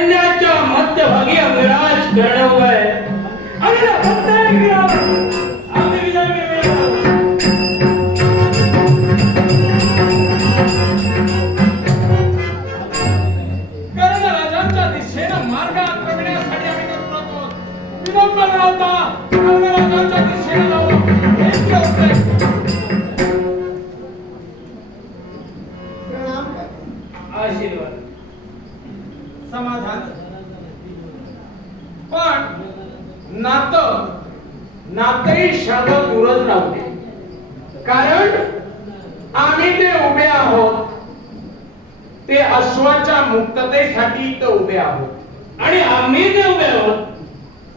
अरण्याच्या मध्यभागी अंगराज कर्ण उभा आहे अरे उभे आहोत. आणि आम्ही जे उभे आहोत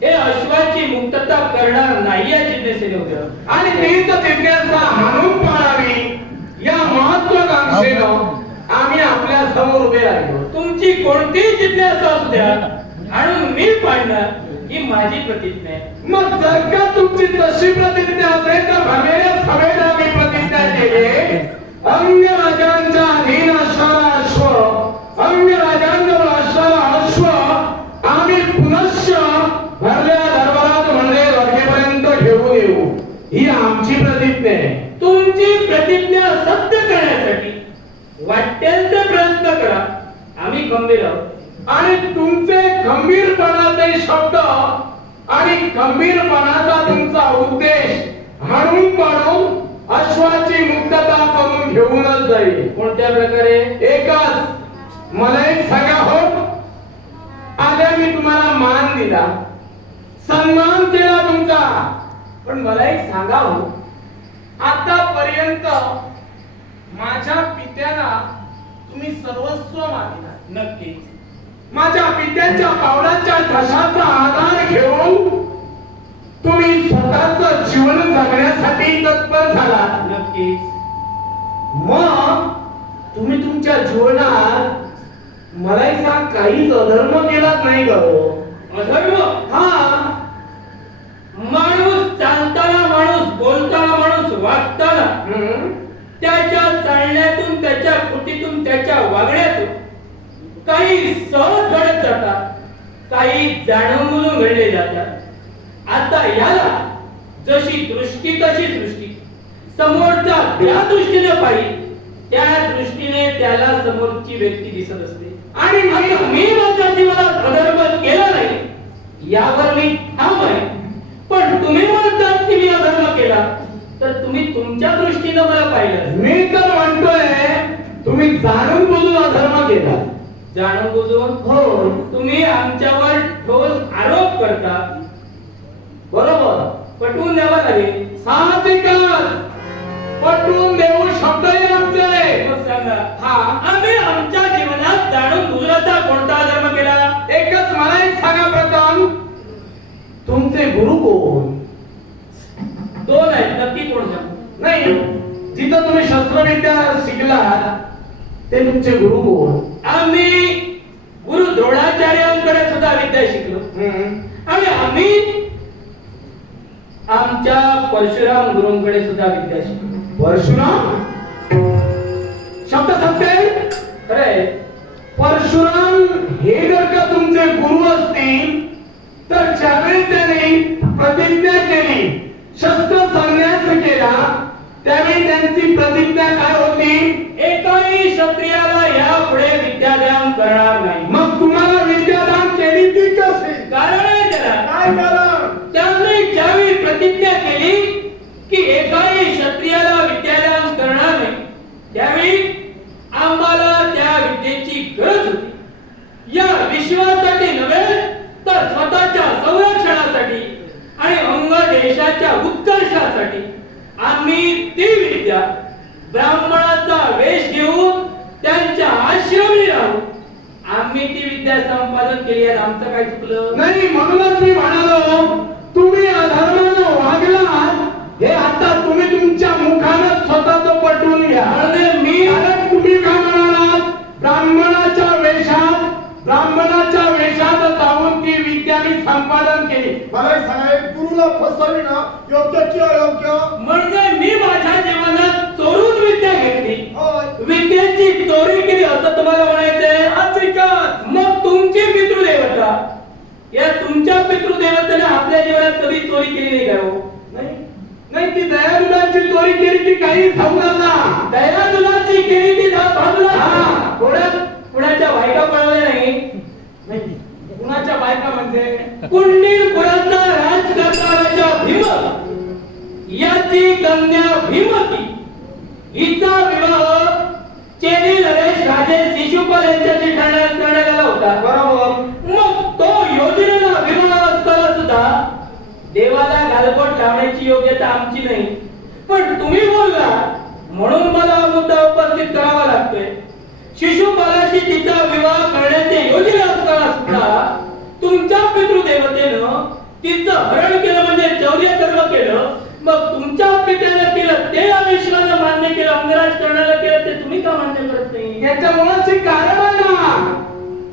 हे अश्वाची मुक्तता करणार नाही या जिज्ञेसेने उभे आहोत. आणि तीच जिज्ञासा हाणून पाळावी या महत्वाकांक्षेनं आम्ही आपल्यासमोर उभे राहिलो. तुमची कोणतीही जिज्ञासा असू द्या आणि मी पाडणार ही माझी प्रतिज्ञा आहे. मग जर का तुमची तशी प्रतिज्ञा असेल तर भरलेल्या सभेत आम्ही प्रतिज्ञा केली. अंगराजांच्या अधीन असणारा अश्व अंगराजांजवळ असणारा अश्व आम्ही पुनश्च भरल्या दरबारात म्हणजे वर्गेपर्यंत घेऊन येऊ ही आमची प्रतिज्ञा आहे तुमची प्रतिज्ञा सत्य करण्यासाठी वाटेल ते प्रयत्न करा. आम्ही खंबीर आहोत. आणि तुमचे खंबीरपणाचे शब्द आणि खंबीरपणाचा तुमचा उद्देश हाणून पाडून अश्वाची मुक्तता करून घेऊनच जाईल. कोणत्या प्रकारे? एकच मला एक सांगा हो. आल्या मी तुम्हाला मान दिला. सन्मान केला तुमचा. पण मला एक सांगा हो. आतापर्यंत माझ्या पित्याला तुम्ही सर्वस्व मानला. नक्कीच माझ्या पित्याच्या पावलाच्या ठशाचा आधार घेऊन तुम्ही स्वतःच जीवन जगण्यासाठी तत्पर झाला. नक्कीच मग तुम्ही तुमच्या जीवनात मला एक सांग काहीच अधर्म केलाच नाही हो? अधर्म? हा. माणूस चालताना माणूस बोलताना वागताना. त्याच्या चालण्यातून त्याच्या कृतीतून त्याच्या वागण्यातून काही सहज घडत जातात काही जाणून घडले जातात. आता याला जशी दृष्टी तशी सृष्टी. समोरचा त्या दृष्टीने पाहिजे त्या दृष्टीने त्याला समोरची व्यक्ती दिसत असते. आणि मी माझ्या जीवनात अधर्म केला नाही यावर मी ठाम आहे. पण तुम्ही म्हणतात की मी अधर्म केला. तर तुम्ही तुमच्या दृष्टीनं मला पाहिलं. मी तर म्हणतोय तुम्ही जाणून बुजून अधर्म केला. जाणून बुजून? हो. तुम्ही आमच्यावर ठोस आरोप करता. बरोबर. पटवून द्यावा लागेल. साहजिकच. पटवून देऊ शब्दही आमचे. सांगा हा. आम्ही आमच्या जीवनात जाणून बुजण्याचा कोणता अधर्म शिकलात ते तुमचे गुरु आम्ही गुरु द्रोणाचार्यांकडे सुद्धा विद्या शिकलो. आणि आम्ही आमच्या परशुराम गुरुंकडे सुद्धा विद्या शिकलो. परशुराम? शब्द सांगते खरंय. परशुराम हे जर का तुमचे गुरु असतील तर ज्यावेळी त्यांनी प्रतिज्ञा केली शस्त्र संन्यास केला त्यावेळी त्यांची प्रतिज्ञा काय होती? एकाही क्षत्रियाला यापुढे विद्यादान करणार नाही. मग तुम्हाला विद्यादान केली ती कशी? कारण आहे त्याला. काय कारण त्यामुळे ज्यावेळी प्रतिज्ञा केली की एकाही क्षत्रियाला विद्यादान करणार नाही त्यावेळी आम्हाला त्या विद्येची गरज होती या विश्वासाठी नव्हे तर स्वतःच्या संरक्षणासाठी आणि अंग देशाच्या उत्कर्षासाठी आम्ही ती विद्या ब्राह्मणाचा वेश घेऊन त्यांच्या आश्रमी राहून आम्ही ती विद्या संपादन केली आणि आमचं काय चुकलं? नाही म्हणूनच मी म्हणालो तुम्ही अधर्मानं वागलात हे आता तुम्ही तुमच्या मुखानं स्वतःच पटवून घ्या. म्हणजे मी कारण तुम्ही काय म्हणालात ब्राह्मणाच्या वेशात ब्राह्मणाच्या वेशात जाऊन ती विद्या मी संपादन केली. मला एक सांगा एक गुरुला फसविणं योग्य की अयोग्य? म्हणजे मी माझ्या जीवनात चोरून विद्या घेतली. होय विद्येची चोरी केली असं तुम्हाला म्हणायचंय हकीकत. मग तुमची पितृ चोरी केली नाही का हो नाही नाही ती दयाळूंची चोरी केली ती काही सांगणार ना दयानुलाची केली ती जात बाजूला हा. कोणा कुणाच्या बायका पळवल्या नाही? कुणाच्या बायका म्हणजे? कुंडीरपुराचा राजकर्ता भीम. याची कन्या भीमती हिचा विवाह चेरी नरेश राजे शिशुपाल यांच्याशी ठरण्यात करण्यात आला होता. बरोबर. मग तो योजनेला विवाह असताना सुद्धा देवाला गालबोट लावण्याची योग्यता आमची नाही. पण तुम्ही बोलला म्हणून मला हा मुद्दा उपस्थित करावा लागतोय. शिशुपालाशी तिचा विवाह करण्याचे योजना असताना सुद्धा तुमच्या पितृदेवतेनं तिचं हरण केलं म्हणजे चौर्य कर्म केलं मग तुमच्या पित्यानं केलं ते अविश्वानं मान्य केलं अंगराज करण्याला केलं ते तुम्ही का मान्य करत नाही? याच्यामुळेच कारण आहे ना.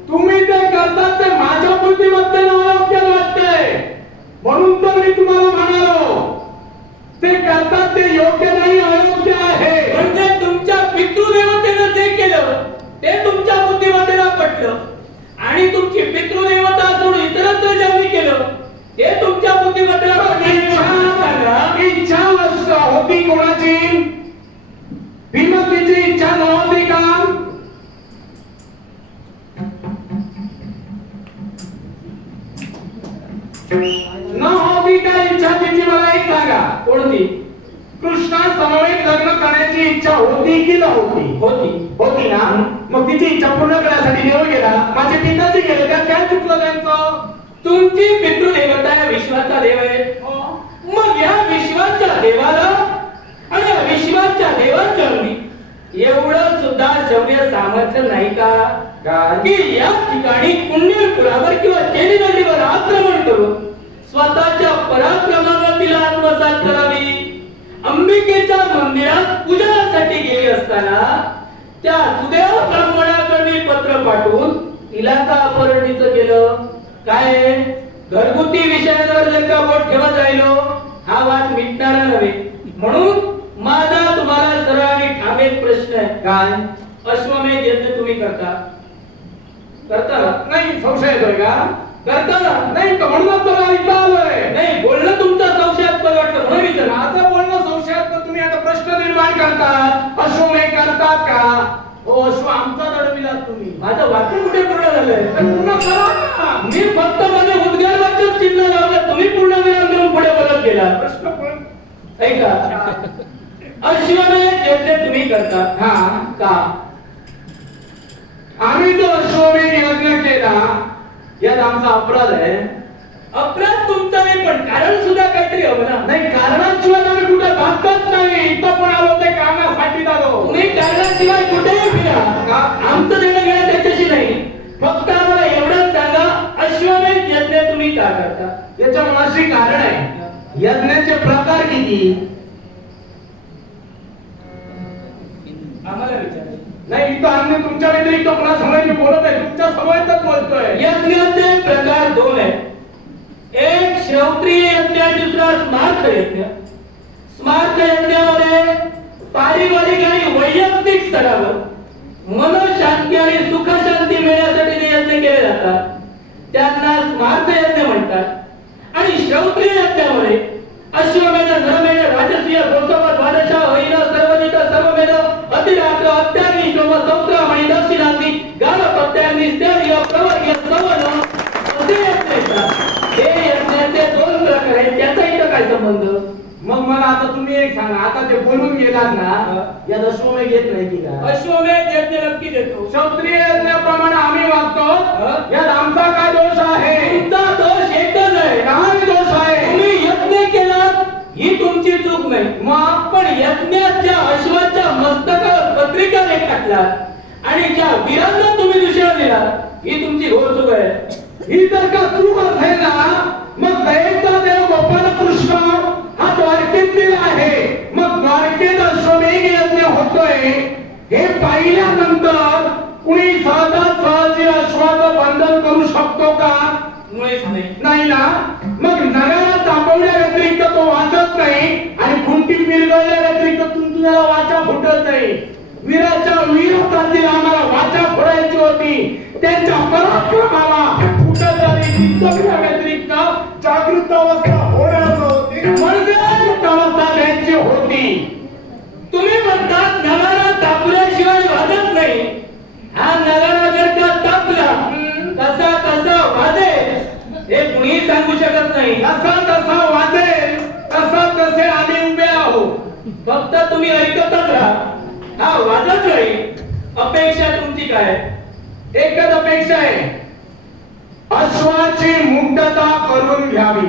तुम्ही ते करतात ते माझ्या बुद्धिमत्तेला केलं वाटतंय म्हणून तर मी तुम्हाला म्हणालो ते करतात ते योग्य नाही. करण्याची इच्छा होती की नव्हती? होती. होती ना? मग तिची इच्छा पूर्ण करण्यासाठी देव गेला. माझे पिताचे गेले. त्यात काय चुकलं त्यांचं? तुमची पितृदेवता या विश्वाचा देव आहे. मग या विश्वाच्या देवाला आणि या विश्वाच्या देवाच्या एवढं सुद्धा शौर्य सामर्थ्य नाही का? की? या ठिकाणी पुण्यपुरावर किंवा चेरी नदीवर आक्रमण करून स्वतःच्या पराक्रमावर तिला आत्मसात करावी. अंबिकेच्या मंदिरात पूजनासाठी गेली असताना त्या सुदैव ब्राह्मणाकडे पत्र पाठवून तिला का अपहरणीचं केलं. काय? घरगुती विषयावर जर का बोट ठेवत राहिलो हा वाद मिटणारा नव्हे. म्हणून माझा तुम्हाला सरळ आणि ठामेत एक प्रश्न आहे. काय? अश्वमेध यज्ञ तुम्ही करता? करता? नाही संशय येतोय का? करता नाही म्हणूनच तर ऐकता आलोय. नाही बोलणं तुमचं संशयास्पद वाटलं म्हणून विचार माझं बोलणं संशयात तुम्ही आता प्रश्न निर्माण करतात. अश्वमेध करतात का? हो अश्व आमचा दडविला तुम्ही. माझं वाक्य कुठे पूर्ण झालंय? तर पूर्ण करा. मी फक्त माझे उद्गारवाचक चिन्ह लावलं तुम्ही पूर्ण विराम देऊन पुढे बोलत गेला प्रश्न पण. ऐका. अश्वमेध यज्ञ तुम्ही करता. हा. का? आम्ही जो अश्वमेध यज्ञ केला. यात आमचा अपराध आहे. अपराध तुमचा नाही पण कारण सुद्धा काहीतरी हवं ना? नाही कारणाशिवाय आम्ही कुठे जातच नाही. इथं पण आलो ते कामासाठी आलो. तुम्ही कारणाशिवाय कुठेही फिरा का? आमचं देणं घेणं त्याच्याशी नाही. फक्त आम्हाला एवढंच सांगा अश्वमेध यज्ञ तुम्ही का करता? याच्या मुळाशी कारण आहे. यज्ञाचे प्रकार किती? नाही इथं अन्य तुमच्या व्यतिरिक्त कोणा समोर मी बोलत आहे. तुमच्या समोरच बोलतोय. यज्ञाचे प्रकार दोन आहेत. एक श्रौत्रिय यज्ञ दुसरा स्मार्थ यज्ञ. स्मार्थ यज्ञामध्ये पारिवारिक आणि वैयक्तिक स्तरावर मन शांती आणि सुख शांती मिळण्यासाठी जे यज्ञ केले जातात त्यांना स्मार्थ यज्ञ म्हणतात. आणि श्रौत्रिय यज्ञामध्ये अश्वमेध नरमेध राजसीय गोसव द्वादश हैन सर्वजित सर्वमेध अतिरात्र आहेत त्याचा इथं काय संबंध? मग मला आता तुम्ही एक सांगा आता ते बोलून गेलात ना यात अश्वमेध येत नाही की? का अश्वमेध यज्ञ नक्की देतो. क्षत्रिय यज्ञाप्रमाणे आम्ही वागतो. हा? यात आमचा काय दोष आहे? तुमचा दोष एकच आहे. काय दोष आहे? तुम्ही यज्ञ केलात ही तुमची चूक नाही. मग? पण यज्ञाच्या अश्वाच्या मस्तकावर पत्रिका रेखाटलात आणि ज्या वीरांना तुम्ही दुसरा दिला ही तुमची घोर चूक आहे. ही जर का चूक असेल ना? गेल्यानंतर कुणी सहजात सहजी अश्वाचं बंधन करू शकतो का? नाही ना? मग नव्याला तापवल्या व्यतिरिक्त तो वाचत नाही आणि खुंटी मिरगळल्या व्यतिरिक्त तुम्हाला वाचा फुटत नाही. वीराच्या वीर होतातील आम्हाला वाचा फोडायची होती. त्यांच्या पराक्रमाला फुटत आली व्यतिरिक्त जागृत अवस्था होणार होती म्हणजे अवस्था द्यायची होती. म्हणतात नव्याला तापल्याशिवाय वाजत नाही. हा नव्याला जर का तापला तसा तसा वाजे हे कुणीही सांगू शकत नाही. असा तसा वाजे तसा तसे आम्ही आहो. फक्त तुम्ही ऐकतच राहा. हा वाजत राहील. अपेक्षा तुमची काय? एकच अपेक्षा आहे. अश्वाची मुक्तता करून घ्यावी.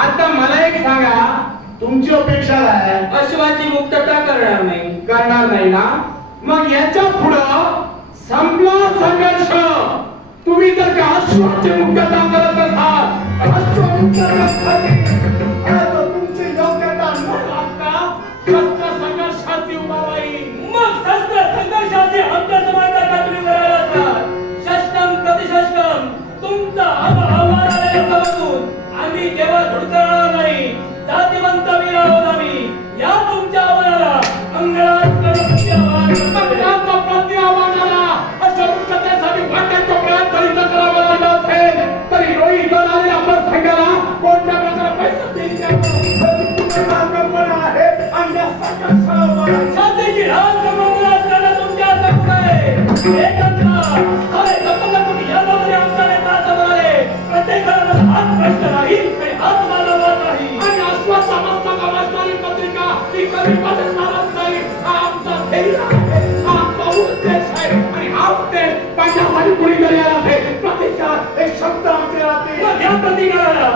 आता मला एक सांगा. तुमची अपेक्षा काय आहे? अश्वाची मुक्तता करणार नाही. करणार नाही ना? मग याच्या पुढं संपला संघर्ष. तुम्ही जर का अश्वाची मुक्तता करत असाल. अश्वमुक्त प्रतीक्षा एक शब्द मग या प्रतिकाराला.